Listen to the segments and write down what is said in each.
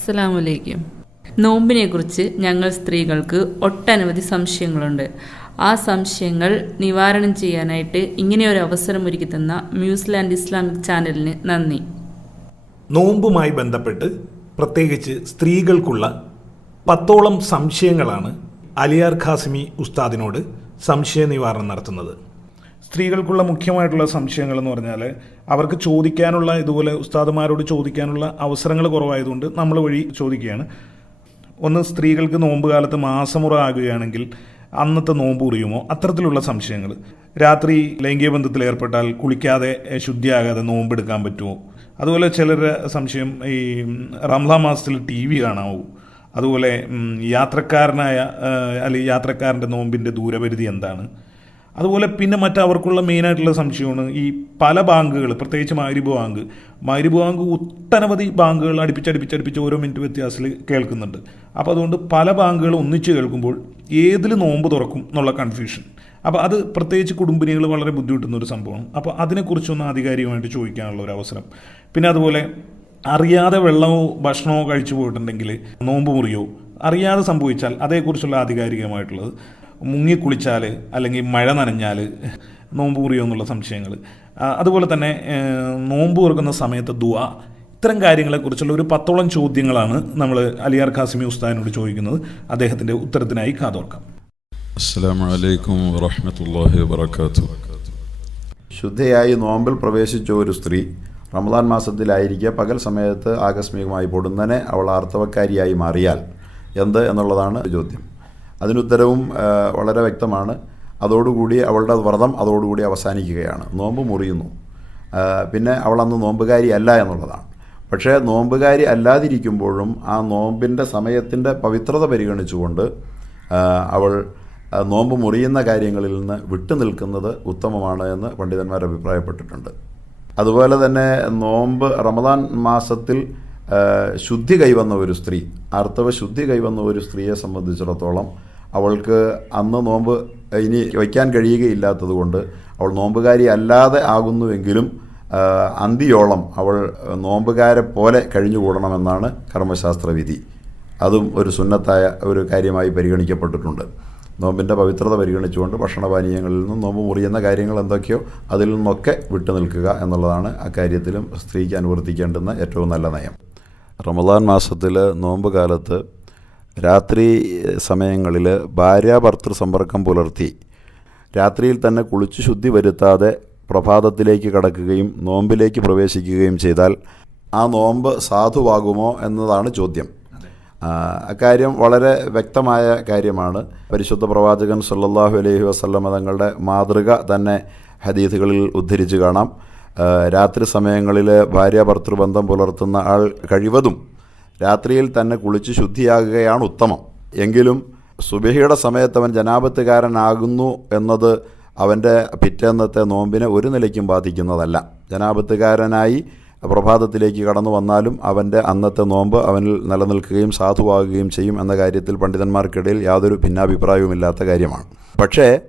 അസ്സലാമലൈക്കും നോമ്പിനെ കുറിച്ച് ഞങ്ങൾ സ്ത്രീകൾക്ക് ഒട്ടനവധി സംശയങ്ങളുണ്ട്. ആ സംശയങ്ങൾ നിവാരണം ചെയ്യാനായിട്ട് ഒരു അവസരം ഒരുക്കി തന്ന ന്യൂസിലാൻഡ് ഇസ്ലാമിക് ചാനലിന് നന്ദി. നോമ്പുമായി ബന്ധപ്പെട്ട് പ്രത്യേകിച്ച് സ്ത്രീകൾക്കുള്ള പത്തോളം സംശയങ്ങളാണ് അലിയാർ ഖാസിമി ഉസ്താദിനോട് സംശയ നിവാരണം നടത്തുന്നത്. സ്ത്രീകൾക്കുള്ള മുഖ്യമായിട്ടുള്ള സംശയങ്ങൾ എന്ന് പറഞ്ഞാൽ അവർക്ക് ചോദിക്കാനുള്ള ഇതുപോലെ ഉസ്താദുമാരോട് ചോദിക്കാനുള്ള അവസരങ്ങൾ കുറവായതുകൊണ്ട് നമ്മൾ വഴി ചോദിക്കുകയാണ്. ഒന്ന് സ്ത്രീകൾക്ക് നോമ്പ് കാലത്ത് മാസമുറ ആകുകയാണെങ്കിൽ അന്നത്തെ നോമ്പ് ഉറിയുമോ? അത്തരത്തിലുള്ള സംശയങ്ങൾ രാത്രി ലൈംഗിക ബന്ധത്തിൽ ഏർപ്പെട്ടാൽ കുളിക്കാതെ ശുദ്ധിയാകാതെ നോമ്പെടുക്കാൻ പറ്റുമോ? അതുപോലെ ചിലരുടെ സംശയം ഈ റംലാ മാസത്തിൽ ടി വി കാണാവൂ. അതുപോലെ യാത്രക്കാരനായ അല്ലെങ്കിൽ യാത്രക്കാരന്റെ നോമ്പിന്റെ ദൂരപരിധി എന്താണ്? അതുപോലെ പിന്നെ മറ്റവർക്കുള്ള മെയിനായിട്ടുള്ള സംശയമാണ് ഈ പല ബാങ്കുകൾ പ്രത്യേകിച്ച് മാരിബ് ബാങ്ക്. മാരിബ് ബാങ്ക് ഒട്ടനവധി ബാങ്കുകൾ അടുപ്പിച്ചടുപ്പിച്ചടുപ്പിച്ച് ഓരോ മിനിറ്റ് വ്യത്യാസത്തിൽ കേൾക്കുന്നുണ്ട്. അപ്പോൾ അതുകൊണ്ട് പല ബാങ്കുകൾ ഒന്നിച്ച് കേൾക്കുമ്പോൾ ഏതിൽ നോമ്പ് തുറക്കും എന്നുള്ള കൺഫ്യൂഷൻ അപ്പോൾ അത് പ്രത്യേകിച്ച് കുടുംബിനികൾ വളരെ ബുദ്ധിമുട്ടുന്ന ഒരു സംഭവമാണ്. അപ്പോൾ അതിനെക്കുറിച്ചൊന്ന് ആധികാരികമായിട്ട് ചോദിക്കാനുള്ള ഒരു അവസരം. പിന്നെ അതുപോലെ അറിയാതെ വെള്ളമോ ഭക്ഷണമോ കഴിച്ചു പോയിട്ടുണ്ടെങ്കിൽ നോമ്പ് മുറിയോ അറിയാതെ സംഭവിച്ചാൽ അതേക്കുറിച്ചുള്ള ആധികാരികമായിട്ടുള്ളത്. മുങ്ങിക്കുളിച്ചാൽ അല്ലെങ്കിൽ മഴ നനഞ്ഞാൽ നോമ്പ് കുറിയോ എന്നുള്ള സംശയങ്ങൾ അതുപോലെ തന്നെ നോമ്പ് തുറക്കുന്ന സമയത്ത് ദുആ. ഇത്തരം കാര്യങ്ങളെക്കുറിച്ചുള്ള ഒരു പത്തോളം ചോദ്യങ്ങളാണ് നമ്മൾ അലിയാർ ഖാസിമി ഉസ്താദിനോട് ചോദിക്കുന്നത്. അദ്ദേഹത്തിന്റെ ഉത്തരത്തിനായി കാതോർക്കാം. അസ്സാമലൈക്കും വലൈക്കും വറഹമത്തല്ലാഹി വാത്തു ശുദ്ധയായി നോമ്പിൽ പ്രവേശിച്ച ഒരു സ്ത്രീ റമദാൻ മാസത്തിലായിരിക്കെ പകൽ സമയത്ത് ആകസ്മികമായി പൊടുന്നനെ അവൾ ആർത്തവക്കാരിയായി മാറിയാൽ എന്ത് എന്നുള്ളതാണ് ചോദ്യം. അതിനുത്തരവും വളരെ വ്യക്തമാണ്. അതോടുകൂടി അവളുടെ വ്രതം അതോടുകൂടി അവസാനിക്കുകയാണ്. നോമ്പ് മുറിയുന്നു. പിന്നെ അവൾ അന്ന് നോമ്പുകാരി അല്ല എന്നുള്ളതാണ്. പക്ഷേ നോമ്പുകാരി അല്ലാതിരിക്കുമ്പോഴും ആ നോമ്പിന്റെ സമയത്തിന്റെ പവിത്രത പരിഗണിച്ചുകൊണ്ട് അവൾ നോമ്പ് മുറിയുന്ന കാര്യങ്ങളിൽ നിന്ന് വിട്ടു നിൽക്കുന്നത് ഉത്തമമാണ് എന്ന് പണ്ഡിതന്മാർ അഭിപ്രായപ്പെട്ടിട്ടുണ്ട്. അതുപോലെ തന്നെ നോമ്പ് റമദാൻ മാസത്തിൽ ശുദ്ധി കൈവന്ന ഒരു സ്ത്രീ ആർത്തവ ശുദ്ധി കൈവന്ന ഒരു സ്ത്രീയെ സംബന്ധിച്ചിടത്തോളം അവൾക്ക് അന്ന് നോമ്പ് ഇനി വയ്ക്കാൻ കഴിയുകയില്ലാത്തത് കൊണ്ട് അവൾ നോമ്പുകാരി അല്ലാതെ ആകുന്നുവെങ്കിലും അന്തിയോളം അവൾ നോമ്പുകാരെ പോലെ കഴിഞ്ഞുകൂടണമെന്നാണ് കർമ്മശാസ്ത്ര വിധി അതും ഒരു സുന്നത്തായ ഒരു കാര്യമായി പരിഗണിക്കപ്പെട്ടിട്ടുണ്ട്. നോമ്പിന്റെ പവിത്രത പരിഗണിച്ചുകൊണ്ട് ഭക്ഷണപാനീയങ്ങളിൽ നിന്നും നോമ്പ് മുറിയുന്ന കാര്യങ്ങൾ എന്തൊക്കെയോ അതിൽ നിന്നൊക്കെ വിട്ടു നിൽക്കുക എന്നുള്ളതാണ് അക്കാര്യത്തിലും സ്ത്രീക്ക് അനുവർത്തിക്കേണ്ടുന്ന ഏറ്റവും നല്ല നയം. റമദാൻ മാസത്തിൽ നോമ്പ് കാലത്ത് രാത്രി സമയങ്ങളിൽ ഭാര്യ ഭാര്യാഭർത്തൃ സമ്പർക്കം പുലർത്തി. രാത്രിയിൽ തന്നെ കുളിച്ച് ശുദ്ധി വരുത്താതെ പ്രഭാതത്തിലേക്ക് കടക്കുകയും നോമ്പിലേക്ക് പ്രവേശിക്കുകയും ചെയ്താൽ ആ നോമ്പ് സാധുവാകുമോ എന്നതാണ് ചോദ്യം. അക്കാര്യം വളരെ വ്യക്തമായ കാര്യമാണ്. പരിശുദ്ധ പ്രവാചകൻ സല്ലാഹു അലൈഹി വസല്ലമ തങ്ങളുടെ മാതൃക തന്നെ ഹദീഥുകളിൽ ഉദ്ധരിച്ചു കാണാം. രാത്രി സമയങ്ങളിൽ ഭാര്യ ഭർത്തൃബന്ധം പുലർത്തുന്ന ആൾ കഴിവതും രാത്രിയിൽ തന്നെ കുളിച്ച് ശുദ്ധിയാകുകയാണ് ഉത്തമം. എങ്കിലും സുബഹിയുടെ സമയത്ത് അവൻ ജനാപത്തുകാരനാകുന്നു എന്നത് അവന്റെ പിറ്റേന്നത്തെ നോമ്പിനെ ഒരു നിലയ്ക്കും ബാധിക്കുന്നതല്ല. ജനാപത്തുകാരനായി പ്രഭാതത്തിലേക്ക് കടന്നു വന്നാലും അവന്റെ അന്നത്തെ നോമ്പ് അവനിൽ നിലനിൽക്കുകയും സാധുവാകുകയും ചെയ്യും എന്ന കാര്യത്തിൽ പണ്ഡിതന്മാർക്കിടയിൽ യാതൊരു ഭിന്നാഭിപ്രായവുമില്ലാത്ത കാര്യമാണ്. പക്ഷേ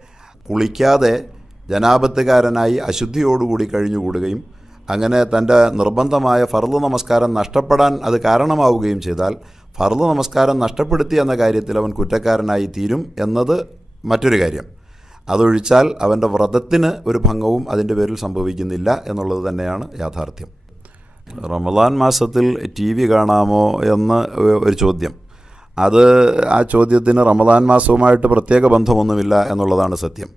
കുളിക്കാതെ ജനാപത്തുകാരനായി അശുദ്ധിയോടുകൂടി കഴിഞ്ഞുകൂടുകയും അങ്ങനെ തന്റെ നിർബന്ധമായ ഫർദ് നമസ്കാരം നഷ്ടപ്പെടാൻ അത് കാരണമാവുകയും ചെയ്താൽ ഫർദ് നമസ്കാരം നഷ്ടപ്പെടുത്തി എന്ന കാര്യത്തിൽ അവൻ കുറ്റക്കാരനായി തീരും എന്നത് മറ്റൊരു കാര്യം. അതൊഴിച്ചാൽ അവന്റെ വ്രതത്തിന് ഒരു ഭംഗവും അതിന്റെ പേരിൽ സംഭവിക്കുന്നില്ല എന്നുള്ളത് തന്നെയാണ് യാഥാർത്ഥ്യം. റമദാൻ മാസത്തിൽ ടി വി കാണാമോ എന്ന് ഒരു ചോദ്യം. അത് ആ ചോദ്യത്തിന് റമദാൻ മാസവുമായിട്ട് പ്രത്യേക ബന്ധമൊന്നുമില്ല എന്നുള്ളതാണ് സത്യം.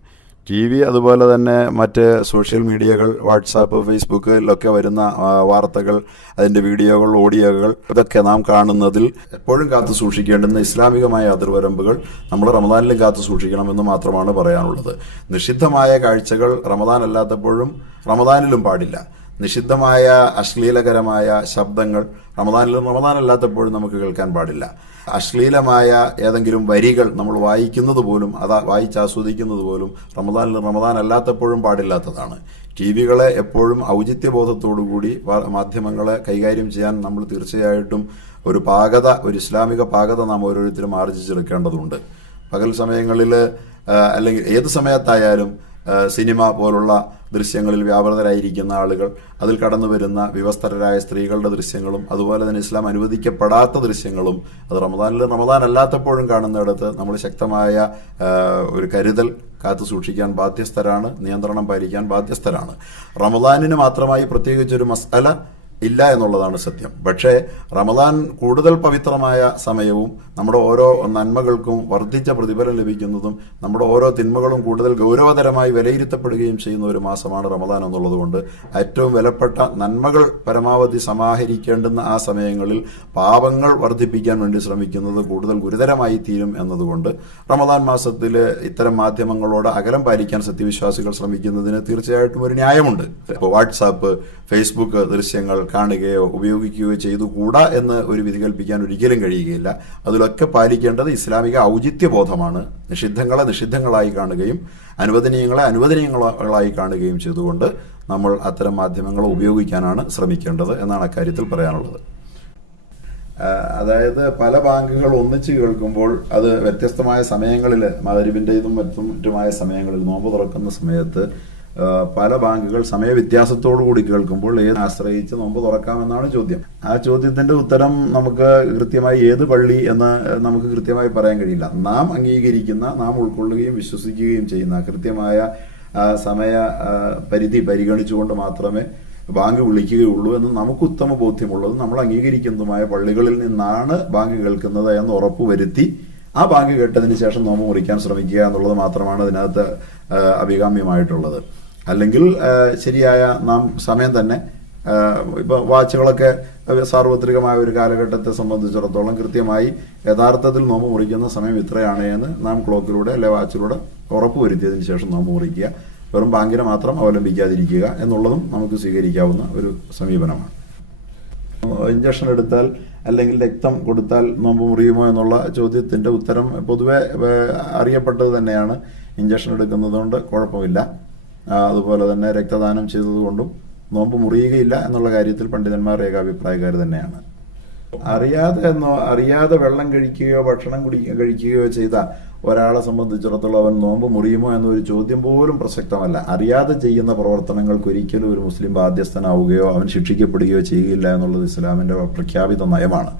ടി വി അതുപോലെ തന്നെ മറ്റ് സോഷ്യൽ മീഡിയകൾ വാട്സാപ്പ് ഫേസ്ബുക്കിലൊക്കെ വരുന്ന വാർത്തകൾ അതിന്റെ വീഡിയോകൾ ഓഡിയോകൾ ഇതൊക്കെ നാം കാണുന്നതിൽ എപ്പോഴും കാത്തു സൂക്ഷിക്കേണ്ടുന്ന ഇസ്ലാമികമായ അതിർവരമ്പുകൾ നമ്മൾ റമദാനിലും കാത്തു സൂക്ഷിക്കണമെന്ന് മാത്രമാണ് പറയാനുള്ളത്. നിഷിദ്ധമായ കാഴ്ചകൾ റമദാൻ അല്ലാത്തപ്പോഴും റമദാനിലും പാടില്ല. നിഷിദ്ധമായ അശ്ലീലകരമായ ശബ്ദങ്ങൾ റമദാനിലും റമദാൻ അല്ലാത്തപ്പോഴും നമുക്ക് കേൾക്കാൻ പാടില്ല. അശ്ലീലമായ ഏതെങ്കിലും വരികൾ നമ്മൾ വായിക്കുന്നത് പോലും അതാ വായിച്ചാസ്വദിക്കുന്നത് പോലും റമദാനിൽ റമദാൻ അല്ലാത്തപ്പോഴും പാടില്ലാത്തതാണ്. ടി വികളെ എപ്പോഴും ഔചിത്യബോധത്തോടുകൂടി മാധ്യമങ്ങളെ കൈകാര്യം ചെയ്യാൻ നമ്മൾ തീർച്ചയായിട്ടും ഒരു പാകത ഒരു ഇസ്ലാമിക പാകത നാം ഓരോരുത്തരും ആർജിച്ചെടുക്കേണ്ടതുണ്ട് പകൽ സമയങ്ങളിൽ അല്ലെങ്കിൽ ഏത് സമയത്തായാലും സിനിമ പോലുള്ള ദൃശ്യങ്ങളിൽ വ്യാപൃതരായിരിക്കുന്ന ആളുകൾ അതിൽ കടന്നു വരുന്ന വിവസ്ത്രരായ സ്ത്രീകളുടെ ദൃശ്യങ്ങളും അതുപോലെ തന്നെ ഇസ്ലാം അനുവദിക്കപ്പെടാത്ത ദൃശ്യങ്ങളും അത് റമദാനിൽ റമദാൻ അല്ലാത്തപ്പോഴും കാണുന്നിടത്ത് നമ്മൾ ശക്തമായ ഒരു കരുതൽ കാത്തു സൂക്ഷിക്കാൻ ബാധ്യസ്ഥരാണ് നിയന്ത്രണം പാലിക്കാൻ ബാധ്യസ്ഥരാണ്. റമദാനിന് മാത്രമായി പ്രത്യേകിച്ചൊരു മസ്അല ഇല്ല എന്നുള്ളതാണ് സത്യം. പക്ഷേ റമദാൻ കൂടുതൽ പവിത്രമായ സമയവും നമ്മുടെ ഓരോ നന്മകൾക്കും വർദ്ധിച്ച പ്രതിഫലം ലഭിക്കുന്നതും നമ്മുടെ ഓരോ തിന്മകളും കൂടുതൽ ഗൗരവതരമായി വിലയിരുത്തപ്പെടുകയും ചെയ്യുന്ന ഒരു മാസമാണ് റമദാൻ എന്നുള്ളതുകൊണ്ട് ഏറ്റവും വിലപ്പെട്ട നന്മകൾ പരമാവധി സമാഹരിക്കേണ്ടുന്ന ആ സമയങ്ങളിൽ പാപങ്ങൾ വർദ്ധിപ്പിക്കാൻ വേണ്ടി ശ്രമിക്കുന്നത് കൂടുതൽ ഗുരുതരമായി തീരും എന്നതുകൊണ്ട് റമദാൻ മാസത്തിൽ ഇത്തരം മാധ്യമങ്ങളോട് അകലം പാലിക്കാൻ സത്യവിശ്വാസികൾ ശ്രമിക്കുന്നതിന് തീർച്ചയായിട്ടും ഒരു ന്യായമുണ്ട്. ഇപ്പോൾ വാട്സാപ്പ് ഫേസ്ബുക്ക് ദൃശ്യങ്ങൾ കാണുകയോ ഉപയോഗിക്കുകയോ ചെയ്തുകൂടാ എന്ന് ഒരു വിധി കൽപ്പിക്കാൻ ഒരിക്കലും കഴിയുകയില്ല. അതിലൊക്കെ പാലിക്കേണ്ടത് ഇസ്ലാമിക ഔചിത്യബോധമാണ്. നിഷിദ്ധങ്ങളെ നിഷിദ്ധങ്ങളായി കാണുകയും അനുവദനീയങ്ങളെ അനുവദനീയങ്ങളായി കാണുകയും ചെയ്തുകൊണ്ട് നമ്മൾ അത്തരം മാധ്യമങ്ങൾ ഉപയോഗിക്കാനാണ് ശ്രമിക്കേണ്ടത് എന്നാണ് അക്കാര്യത്തിൽ പറയാനുള്ളത്. അതായത് പല ബാങ്കുകൾ ഒന്നിച്ച് കേൾക്കുമ്പോൾ അത് വ്യത്യസ്തമായ സമയങ്ങളിൽ മകരിബിന്റെതും മറ്റും മറ്റുമായ സമയങ്ങളിൽ നോമ്പ് തുറക്കുന്ന സമയത്ത് പല ബാങ്കുകൾ സമയവ്യത്യാസത്തോടു കൂടി കേൾക്കുമ്പോൾ ഏത് ആശ്രയിച്ച് നോമ്പ് തുറക്കാമെന്നാണ് ചോദ്യം. ആ ചോദ്യത്തിന്റെ ഉത്തരം നമുക്ക് കൃത്യമായി ഏത് പള്ളി എന്ന് നമുക്ക് കൃത്യമായി പറയാൻ കഴിയില്ല. നാം അംഗീകരിക്കുന്ന നാം ഉൾക്കൊള്ളുകയും വിശ്വസിക്കുകയും ചെയ്യുന്ന കൃത്യമായ സമയ പരിധി പരിഗണിച്ചുകൊണ്ട് മാത്രമേ ബാങ്ക് വിളിക്കുകയുള്ളൂ എന്ന് നമുക്ക് ഉത്തമ ബോധ്യമുള്ളത്. നമ്മൾ അംഗീകരിക്കുന്നതുമായ പള്ളികളിൽ നിന്നാണ് ബാങ്ക് കേൾക്കുന്നത് എന്ന് ഉറപ്പുവരുത്തി ആ ബാങ്ക് കേട്ടതിന് ശേഷം നോമ്പ് മുറിക്കാൻ ശ്രമിക്കുക എന്നുള്ളത് മാത്രമാണ് ഇതിനകത്ത് അഭികാമ്യമായിട്ടുള്ളത്. അല്ലെങ്കിൽ ശരിയായ നാം സമയം തന്നെ ഇപ്പോൾ വാച്ചുകളൊക്കെ സാർവത്രികമായ ഒരു കാലഘട്ടത്തെ സംബന്ധിച്ചിടത്തോളം കൃത്യമായി യഥാർത്ഥത്തിൽ നോമ്പ് മുറിക്കുന്ന സമയം ഇത്രയാണ് എന്ന് നാം ക്ലോക്കിലൂടെ അല്ലെ വാച്ചിലൂടെ ഉറപ്പുവരുത്തിയതിന് ശേഷം നോമ്പ് മുറിക്കുക. വെറും ബാങ്കിനെ മാത്രം അവലംബിക്കാതിരിക്കുക എന്നുള്ളതും നമുക്ക് സ്വീകരിക്കാവുന്ന ഒരു സമീപനമാണ്. ഇഞ്ചക്ഷൻ എടുത്താൽ അല്ലെങ്കിൽ രക്തം കൊടുത്താൽ നോമ്പ് മുറിയുമോ എന്നുള്ള ചോദ്യത്തിന്റെ ഉത്തരം പൊതുവെ അറിയപ്പെട്ടത് തന്നെയാണ്. ഇഞ്ചക്ഷൻ എടുക്കുന്നതുകൊണ്ട് കുഴപ്പമില്ല. അതുപോലെ തന്നെ രക്തദാനം ചെയ്തതുകൊണ്ടും നോമ്പ് മുറിയുകയില്ല എന്നുള്ള കാര്യത്തിൽ പണ്ഡിതന്മാർ ഏകാഭിപ്രായക്കാർ തന്നെയാണ്. അറിയാതെ എന്നോ അറിയാതെ വെള്ളം കഴിക്കുകയോ ഭക്ഷണം കുടി കഴിക്കുകയോ ചെയ്ത ഒരാളെ സംബന്ധിച്ചിടത്തോളം അവൻ നോമ്പ് മുറിയുമോ എന്നൊരു ചോദ്യം പോലും പ്രസക്തമല്ല. അറിയാതെ ചെയ്യുന്ന പ്രവർത്തനങ്ങൾക്ക് ഒരിക്കലും ഒരു മുസ്ലിം ബാധ്യസ്ഥനാവുകയോ അവൻ ശിക്ഷിക്കപ്പെടുകയോ ചെയ്യുകയില്ല എന്നുള്ളത് ഇസ്ലാമിന്റെ പ്രഖ്യാപിത നയമാണ്.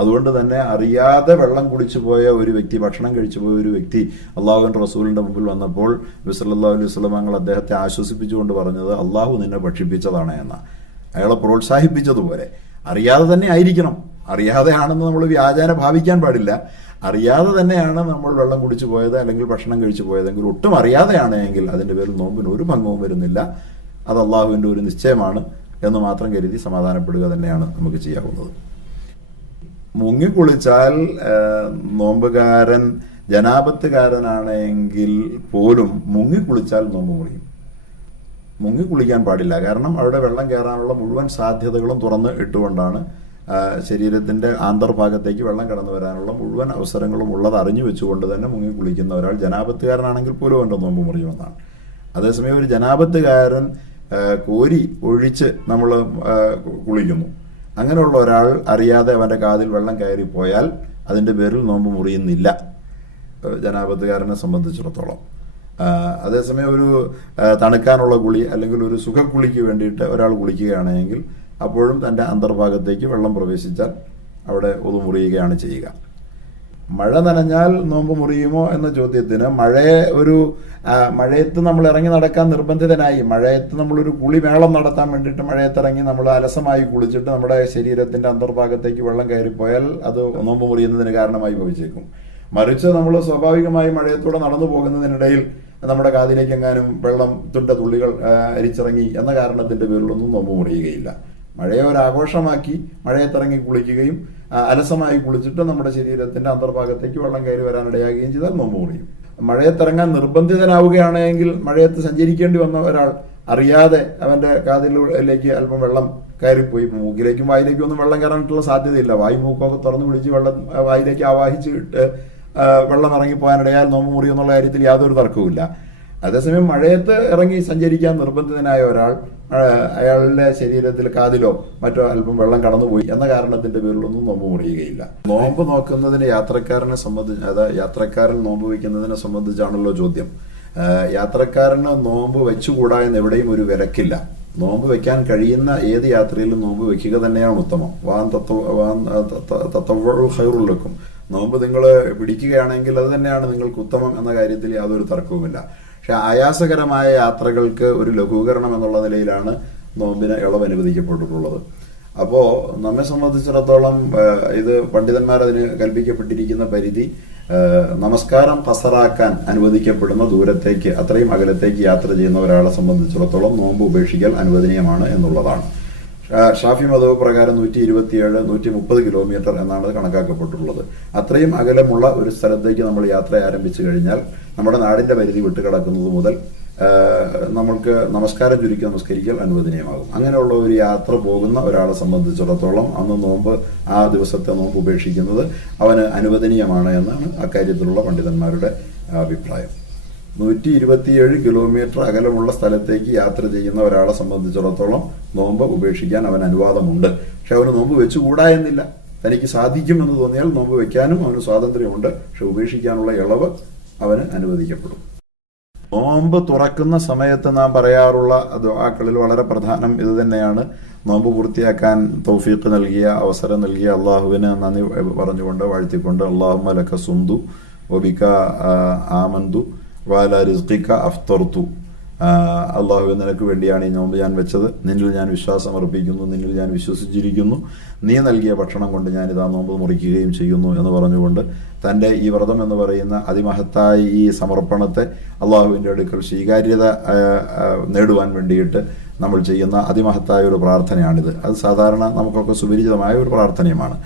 അതുകൊണ്ട് തന്നെ അറിയാതെ വെള്ളം കുടിച്ചു പോയ ഒരു വ്യക്തി ഭക്ഷണം കഴിച്ചു പോയ ഒരു വ്യക്തി അള്ളാഹുവിൻ റസൂലിന്റെ മുമ്പിൽ വന്നപ്പോൾ വിസലല്ലാ അലൈഹി സ്വലമങ്ങൾ അദ്ദേഹത്തെ ആശ്വസിപ്പിച്ചുകൊണ്ട് പറഞ്ഞത് അള്ളാഹു നിന്നെ ഭക്ഷിപ്പിച്ചതാണ് എന്ന. അയാളെ പ്രോത്സാഹിപ്പിച്ചതുപോലെ അറിയാതെ തന്നെ ആയിരിക്കണം. അറിയാതെ ആണെന്ന് നമ്മൾ വ്യാജാന ഭാവിക്കാൻ പാടില്ല. അറിയാതെ തന്നെയാണ് നമ്മൾ വെള്ളം കുടിച്ചു പോയത് അല്ലെങ്കിൽ ഭക്ഷണം കഴിച്ചു പോയതെങ്കിൽ ഒട്ടും അറിയാതെയാണ് എങ്കിൽ അതിന്റെ പേരിൽ നോമ്പിന് ഒരു ഭംഗവും വരുന്നില്ല. അത് അള്ളാഹുവിന്റെ ഒരു നിശ്ചയമാണ് എന്ന് മാത്രം കരുതി സമാധാനപ്പെടുക തന്നെയാണ് നമുക്ക് ചെയ്യാവുന്നത്. മുങ്ങിക്കുളിച്ചാൽ നോമ്പുകാരൻ ജനാപത്തുകാരനാണെങ്കിൽ പോലും മുങ്ങിക്കുളിച്ചാൽ നോമ്പ് മുറിയും. മുങ്ങിക്കുളിക്കാൻ പാടില്ല. കാരണം അവിടെ വെള്ളം കയറാനുള്ള മുഴുവൻ സാധ്യതകളും തുറന്ന് ഇട്ടുകൊണ്ടാണ് ശരീരത്തിന്റെ ആന്തർഭാഗത്തേക്ക് വെള്ളം കടന്നു വരാനുള്ള മുഴുവൻ അവസരങ്ങളും ഉള്ളത് അറിഞ്ഞു വെച്ചുകൊണ്ട് തന്നെ മുങ്ങിക്കുളിക്കുന്ന ഒരാൾ ജനാപത്തുകാരനാണെങ്കിൽ പോലും അവന്റെ നോമ്പ് മുറിയുമെന്നാണ്. അതേസമയം ഒരു ജനാപത്തുകാരൻ കോരി ഒഴിച്ച് നമ്മൾ കുളിക്കുന്നു. അങ്ങനെയുള്ള ഒരാൾ അറിയാതെ അവന്റെ കാതിൽ വെള്ളം കയറി പോയാൽ അതിന്റെ പേരിൽ നോമ്പ് മുറിയുന്നില്ല. ജനാപത്തുകാരനെ സംബന്ധിച്ചിടത്തോളം. അതേസമയം ഒരു തണുക്കാനുള്ള കുളി അല്ലെങ്കിൽ ഒരു സുഖക്കുളിക്ക് വേണ്ടിയിട്ട് ഒരാൾ കുളിക്കുകയാണെങ്കിൽ അപ്പോഴും തന്റെ അന്തർഭാഗത്തേക്ക് വെള്ളം പ്രവേശിച്ചാൽ അവിടെ ഒതു മുറിയുകയാണ് ചെയ്യുക. മഴ നനഞ്ഞാൽ നോമ്പ് മുറിയുമോ എന്ന ചോദ്യത്തിന് മഴയെ ഒരു മഴയത്ത് നമ്മൾ ഇറങ്ങി നടക്കാൻ നിർബന്ധിതനായി മഴയത്ത് നമ്മളൊരു കുളിമേളം നടത്താൻ വേണ്ടിയിട്ട് മഴയത്ത് ഇറങ്ങി നമ്മൾ അലസമായി കുളിച്ചിട്ട് നമ്മുടെ ശരീരത്തിന്റെ അന്തർഭാഗത്തേക്ക് വെള്ളം കയറിപ്പോയാൽ അത് നോമ്പ് മുറിയുന്നതിന് കാരണമായി ഭവിച്ചേക്കും. മറിച്ച് നമ്മൾ സ്വാഭാവികമായി മഴയത്തൂടെ നടന്നു പോകുന്നതിനിടയിൽ നമ്മുടെ കാതിലേക്ക് എങ്ങാനും വെള്ളം തുണ്ട തുള്ളികൾ അരിച്ചിറങ്ങി എന്ന കാരണത്തിന്റെ പേരിലൊന്നും നോമ്പ് മുറിയുകയില്ല. മഴയെ ഒരു ആഘോഷമാക്കി മഴയത്തിറങ്ങി കുളിക്കുകയും അലസമായി കുളിച്ചിട്ട് നമ്മുടെ ശരീരത്തിന്റെ അന്തർഭാഗത്തേക്ക് വെള്ളം കയറി വരാനിടയാകുകയും ചെയ്താൽ നോമ്പ് മുറിയും. മഴയത്തിറങ്ങാൻ നിർബന്ധിതനാവുകയാണെങ്കിൽ മഴയത്ത് സഞ്ചരിക്കേണ്ടി വന്ന ഒരാൾ അറിയാതെ അവന്റെ കാതിലേക്ക് അല്പം വെള്ളം കയറിപ്പോയി. മൂക്കിലേക്കും വായിലേക്കും ഒന്നും വെള്ളം കയറാനായിട്ടുള്ള സാധ്യതയില്ല. വായു മൂക്കൊക്കെ തുറന്നു പിടിച്ച് വെള്ളം വായിലേക്ക് ആവാഹിച്ചിട്ട് ഇറങ്ങി വെള്ളം ഇറങ്ങിപ്പോകാനിടയാൽ നോമ്പ് മുറിയെന്നുള്ള കാര്യത്തിൽ യാതൊരു തർക്കവുമില്ല. അതേസമയം മഴയത്ത് ഇറങ്ങി സഞ്ചരിക്കാൻ നിർബന്ധിതനായ ഒരാൾ അയാളുടെ ശരീരത്തിൽ കാതിലോ മറ്റോ അല്പം വെള്ളം കടന്നുപോയി എന്ന കാരണത്തിന്റെ പേരിലൊന്നും നോമ്പ് മുറിയുകയില്ല. നോമ്പ് നോക്കുന്നതിന് യാത്രക്കാരനെ സംബന്ധിച്ച് അതായത് യാത്രക്കാരൻ നോമ്പ് വയ്ക്കുന്നതിനെ സംബന്ധിച്ചാണല്ലോ ചോദ്യം. യാത്രക്കാരന് നോമ്പ് വെച്ചുകൂടാ എന്ന് എവിടെയും ഒരു വിലക്കില്ല. നോമ്പ് വെക്കാൻ കഴിയുന്ന ഏത് യാത്രയിലും നോമ്പ് വെക്കുക തന്നെയാണ് ഉത്തമം. വാൻ തത്വ വാൻ തത്വ ഹൈറുള്ളക്കും നോമ്പ് നിങ്ങൾ പിടിക്കുകയാണെങ്കിൽ അത് തന്നെയാണ് നിങ്ങൾക്ക് ഉത്തമം എന്ന കാര്യത്തിൽ യാതൊരു തർക്കവുമില്ല. പക്ഷെ ആയാസകരമായ യാത്രകൾക്ക് ഒരു ലഘൂകരണം എന്നുള്ള നിലയിലാണ് നോമ്പിന് ഇളവ് അനുവദിക്കപ്പെട്ടിട്ടുള്ളത്. അപ്പോൾ നമ്മെ സംബന്ധിച്ചിടത്തോളം ഇത് പണ്ഡിതന്മാർ അതിന് കൽപ്പിക്കപ്പെട്ടിരിക്കുന്ന പരിധി നമസ്കാരം കസറാക്കാൻ അനുവദിക്കപ്പെടുന്ന ദൂരത്തേക്ക് അത്രയും അകലത്തേക്ക് യാത്ര ചെയ്യുന്ന ഒരാളെ സംബന്ധിച്ചിടത്തോളം നോമ്പ് ഉപേക്ഷിക്കൽ അനുവദനീയമാണ് എന്നുള്ളതാണ്. ഷാഫി മതവ് പ്രകാരം നൂറ്റി ഇരുപത്തിയേഴ് നൂറ്റി മുപ്പത് കിലോമീറ്റർ എന്നാണ് കണക്കാക്കപ്പെട്ടിട്ടുള്ളത്. അത്രയും അകലമുള്ള ഒരു സ്ഥലത്തേക്ക് നമ്മൾ യാത്ര ആരംഭിച്ചു കഴിഞ്ഞാൽ നമ്മുടെ നാടിന്റെ പരിധി വിട്ടുകിടക്കുന്നത് മുതൽ നമ്മൾക്ക് നമസ്കാരം ചുരുക്കി നമസ്കരിക്കൽ അനുവദനീയമാകും. അങ്ങനെയുള്ള ഒരു യാത്ര പോകുന്ന ഒരാളെ സംബന്ധിച്ചിടത്തോളം അന്ന് നോമ്പ് ആ ദിവസത്തെ നോമ്പ് ഉപേക്ഷിക്കുന്നത് അവന് അനുവദനീയമാണ് എന്നാണ് അക്കാര്യത്തിലുള്ള പണ്ഡിതന്മാരുടെ അഭിപ്രായം. നൂറ്റി ഇരുപത്തിയേഴ് കിലോമീറ്റർ അകലമുള്ള സ്ഥലത്തേക്ക് യാത്ര ചെയ്യുന്ന ഒരാളെ സംബന്ധിച്ചിടത്തോളം നോമ്പ് ഉപേക്ഷിക്കാൻ അവൻ അനുവാദമുണ്ട്. പക്ഷെ അവന് നോമ്പ് വെച്ചുകൂടാ എന്നില്ല. തനിക്ക് സാധിക്കുമെന്ന് തോന്നിയാൽ നോമ്പ് വെക്കാനും അവന് സ്വാതന്ത്ര്യമുണ്ട്. പക്ഷെ ഉപേക്ഷിക്കാനുള്ള ഇളവ് അവന് അനുവദിക്കപ്പെടും. നോമ്പ് തുറക്കുന്ന സമയത്ത് നാം പറയാറുള്ള ദുആക്കളിൽ വളരെ പ്രധാനം ഇത് തന്നെയാണ്. നോമ്പ് പൂർത്തിയാക്കാൻ തൗഫീഖ് നൽകിയ അവസരം നൽകിയ അള്ളാഹുവിന് നന്ദി പറഞ്ഞുകൊണ്ട് വാഴ്ത്തിക്കൊണ്ട് അള്ളാഹു മലക്ക സുന്ദു ഒബിക്ക ആമന്തു. വാല റിസ്ഖിക്ക അഫ്തർത്തു അള്ളാഹു നിനക്ക് വേണ്ടിയാണ് ഈ നോമ്പ് ഞാൻ വെച്ചത്. നിന്നിൽ ഞാൻ വിശ്വാസം അർപ്പിക്കുന്നു നിന്നിൽ ഞാൻ വിശ്വസിച്ചിരിക്കുന്നു. നീ നൽകിയ ഭക്ഷണം കൊണ്ട് ഞാൻ ഇതാ നോമ്പ് മുറിക്കുകയും ചെയ്യുന്നു എന്ന് പറഞ്ഞുകൊണ്ട് തന്റെ ഈ വ്രതം എന്ന് പറയുന്ന അതിമഹത്തായ ഈ സമർപ്പണത്തെ അള്ളാഹുവിന്റെ അടുക്കൽ സ്വീകാര്യത നേടുവാൻ വേണ്ടിയിട്ട് നമ്മൾ ചെയ്യുന്ന അതിമഹത്തായ ഒരു പ്രാർത്ഥനയാണിത്. അത് സാധാരണ നമുക്കൊക്കെ സുപരിചിതമായ ഒരു പ്രാർത്ഥനയുമാണ്.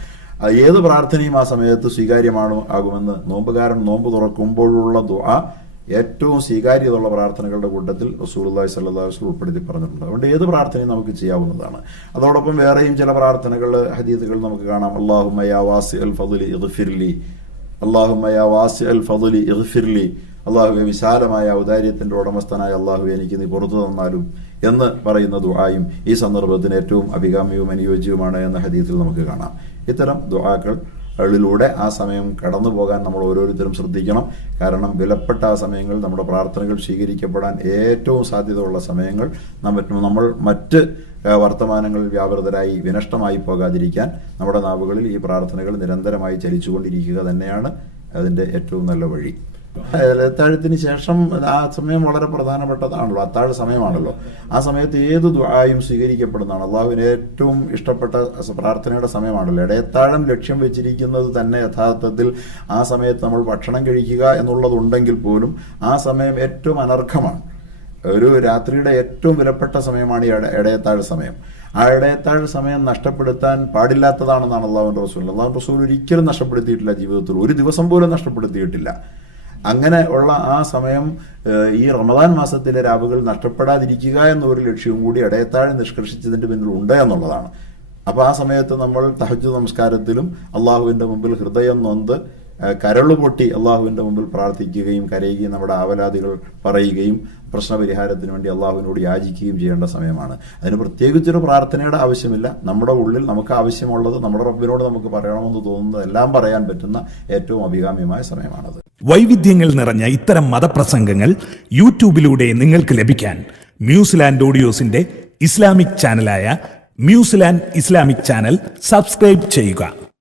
ഏത് പ്രാർത്ഥനയും ആ സമയത്ത് സ്വീകാര്യമാണോ ആകുമെന്ന് നോമ്പുകാരൻ നോമ്പ് തുറക്കുമ്പോഴുള്ള ദുആ ഏറ്റവും സ്വീകാര്യതയുള്ള പ്രാർത്ഥനകളുടെ കൂട്ടത്തിൽ റസൂലുള്ളാഹി സ്വല്ലല്ലാഹു അലൈഹി വസല്ലം ഉൾപ്പെടുത്തി പറഞ്ഞിട്ടുണ്ട്. അതുകൊണ്ട് ഏത് പ്രാർത്ഥനയും നമുക്ക് ചെയ്യാവുന്നതാണ്. അതോടൊപ്പം വേറെയും ചില പ്രാർത്ഥനകൾ ഹദീസുകൾ നമുക്ക് കാണാം. അല്ലാഹുമ്മ യാ വാസി അൽ ഫതുലി ഇഗ്ഫിർലി. അല്ലാഹുമ്മ യാ വാസി അൽ ഫതുലി ഇഗ്ഫിർലി. അള്ളാഹുവെ വിശാലമായ ഔദാര്യത്തിന്റെ ഉടമസ്ഥനായ അള്ളാഹു എനിക്ക് നീ പുറത്തു തന്നാലും എന്ന് പറയുന്ന ദുആയും ഈ സന്ദർഭത്തിന് ഏറ്റവും അഭികാമ്യവും അനുയോജ്യവുമാണ് എന്ന ഹദീസിൽ നമുക്ക് കാണാം. ഇത്തരം ദുആക്കൾ ളിലൂടെ ആ സമയം കടന്നു പോകാൻ നമ്മൾ ഓരോരുത്തരും ശ്രദ്ധിക്കണം. കാരണം വിലപ്പെട്ട ആ സമയങ്ങൾ നമ്മുടെ പ്രാർത്ഥനകൾ സ്വീകരിക്കപ്പെടാൻ ഏറ്റവും സാധ്യതയുള്ള സമയങ്ങൾ നമ്മ- നമ്മൾ മറ്റ് വർത്തമാനങ്ങളിൽ വ്യാപൃതരായി വിനഷ്ടമായി പോകാതിരിക്കാൻ നമ്മുടെ നാവുകളിൽ ഈ പ്രാർത്ഥനകൾ നിരന്തരമായി ചലിച്ചുകൊണ്ടിരിക്കുക തന്നെയാണ് അതിന്റെ ഏറ്റവും നല്ല വഴി. അത്താഴത്തിന് ശേഷം ആ സമയം വളരെ പ്രധാനപ്പെട്ടതാണല്ലോ. അത്താഴ സമയമാണല്ലോ. ആ സമയത്ത് ഏത് ദുആയും സ്വീകരിക്കപ്പെടുന്നതാണ്. അള്ളാഹുവിന് ഏറ്റവും ഇഷ്ടപ്പെട്ട പ്രാർത്ഥനയുടെ സമയമാണല്ലോ. ഇടയത്താഴം ലക്ഷ്യം വെച്ചിരിക്കുന്നത് തന്നെ യഥാർത്ഥത്തിൽ ആ സമയത്ത് നമ്മൾ ഭക്ഷണം കഴിക്കുക എന്നുള്ളതുണ്ടെങ്കിൽ പോലും ആ സമയം ഏറ്റവും അനർഘമാണ്. ഒരു രാത്രിയുടെ ഏറ്റവും വിലപ്പെട്ട സമയമാണ് ഈ ഇടയത്താഴ സമയം. ആ ഇടയത്താഴ സമയം നഷ്ടപ്പെടുത്താൻ പാടില്ലാത്തതാണെന്നാണ് അള്ളാഹുൻ റസൂൽ. അള്ളാഹു റസൂൽ ഒരിക്കലും നഷ്ടപ്പെടുത്തിയിട്ടില്ല ജീവിതത്തിൽ. ഒരു ദിവസം പോലും നഷ്ടപ്പെടുത്തിയിട്ടില്ല. അങ്ങനെ ഉള്ള ആ സമയം ഈ റമദാൻ മാസത്തിലെ രാവുകൾ നഷ്ടപ്പെടാതിരിക്കുക എന്ന ഒരു ലക്ഷ്യവും കൂടി ഇടയത്താഴെ നിഷ്കർഷിച്ചതിന്റെ പിന്നിൽ ഉണ്ട് എന്നുള്ളതാണ്. അപ്പോൾ ആ സമയത്ത് നമ്മൾ തഹജ് നമസ്കാരത്തിലും അള്ളാഹുവിന്റെ മുമ്പിൽ ഹൃദയം നൊന്ത് കരൾ പൊട്ടി അള്ളാഹുവിന്റെ മുമ്പിൽ പ്രാർത്ഥിക്കുകയും കരയുകയും നമ്മുടെ ആവലാദികൾ പറയുകയും പ്രശ്നപരിഹാരത്തിന് വേണ്ടി അള്ളാഹുവിനോട് യാചിക്കുകയും ചെയ്യേണ്ട സമയമാണ്. അതിന് പ്രത്യേകിച്ചൊരു പ്രാർത്ഥനയുടെ ആവശ്യമില്ല. നമ്മുടെ ഉള്ളിൽ നമുക്ക് ആവശ്യമുള്ളത് നമ്മുടെ റബ്ബിനോട് നമുക്ക് പറയണമെന്ന് തോന്നുന്നത് എല്ലാം പറയാൻ പറ്റുന്ന ഏറ്റവും അഭികാമ്യമായ സമയമാണത്. വൈവിധ്യങ്ങൾ നിറഞ്ഞ ഇത്തരം മതപ്രസംഗങ്ങൾ യൂട്യൂബിലൂടെ നിങ്ങൾക്ക് ലഭിക്കാൻ ന്യൂസിലാൻഡ് ഓഡിയോസിന്റെ Islamic ചാനലായ New Zealand Islamic channel subscribe ചെയ്യുക.